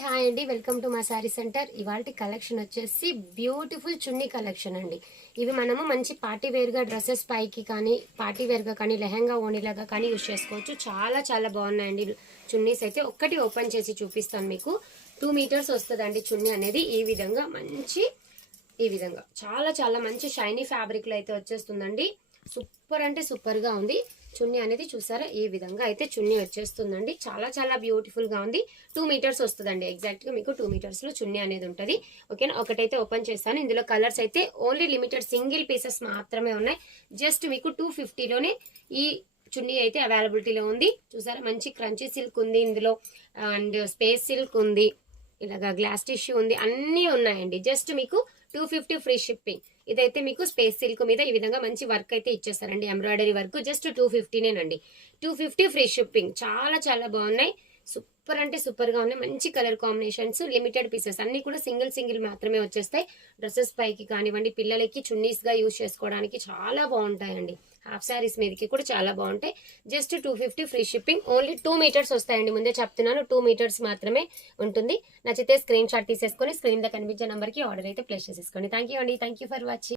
Hi అండి, welcome to మా sari centre. ఇవాళ కలెక్షన్ వచ్చేసి బ్యూటిఫుల్ చున్నీ కలెక్షన్ అండి. ఇవి మనము మంచి పార్టీ వేర్గా డ్రెస్సెస్ పైకి కానీ పార్టీ వేర్గా కానీ లెహంగా ఓణిలాగా కానీ యూజ్ చేసుకోవచ్చు. చాలా చాలా బాగున్నాయండి చున్నీస్. అయితే ఒక్కటి ఓపెన్ చేసి చూపిస్తాను మీకు. 2 మీటర్స్ వస్తుందండి చున్నీ అనేది. ఈ విధంగా చాలా చాలా మంచి షైనీ ఫ్యాబ్రిక్ లో అయితే వచ్చేస్తుందండి. సూపర్ అంటే సూపర్ గా ఉంది చున్నీ అనేది. చూసారా, ఈ విధంగా అయితే చున్నీ వచ్చేస్తుందండి. చాలా చాలా బ్యూటిఫుల్ గా ఉంది. 2 మీటర్స్ వస్తుందండి. ఎగ్జాక్ట్ గా మీకు 2 మీటర్స్ లో చున్నీ అనేది ఉంటుంది. ఓకేనా, ఒకటైతే ఓపెన్ చేస్తాను. ఇందులో కలర్స్ అయితే ఓన్లీ లిమిటెడ్ సింగిల్ పీసెస్ మాత్రమే ఉన్నాయి. జస్ట్ మీకు 250లోనే ఈ చున్నీ అయితే అవైలబిలిటీలో ఉంది. చూసారా, మంచి క్రంచీ సిల్క్ ఉంది ఇందులో, అండ్ స్పేస్ సిల్క్ ఉంది, ఇలాగా గ్లాస్ టిష్యూ ఉంది, అన్నీ ఉన్నాయండి. జస్ట్ మీకు 250 ఫ్రీ షిప్పింగ్. ఇదైతే మీకు స్పేస్ సిల్క్ మీద ఈ విధంగా మంచి వర్క్ అయితే ఇచ్చేస్తారండి, ఎంబ్రాయిడరీ వర్క్. జస్ట్ 250నేనండి. 250 ఫ్రీ షిప్పింగ్. చాలా చాలా బాగున్నాయి. సూపర్ అంటే సూపర్ గా ఉన్నాయి. మంచి కలర్ కాంబినేషన్స్, లిమిటెడ్ పీసెస్, అన్ని కూడా సింగిల్ సింగిల్ మాత్రమే వచ్చేస్తాయి. డ్రెస్సెస్ పైకి కానివ్వండి, పిల్లలకి చున్నీస్ గా యూజ్ చేసుకోవడానికి చాలా బాగుంటాయండి. హాఫ్ శారీస్ మీదకి కూడా చాలా బాగుంటాయి. Just 250 free shipping. Only 2 metres వస్తాయండి. ముందే చెప్తున్నాను, 2 మీటర్స్ మాత్రమే ఉంటుంది. నచ్చితే స్క్రీన్ షాట్ తీసేసుకొని స్క్రీన్ లో కనిపించే నంబర్ కి ఆర్డర్ అయితే ప్లేస్ చేసేసుకోండి. థ్యాంక్ యూ అండి. Thank you for watching.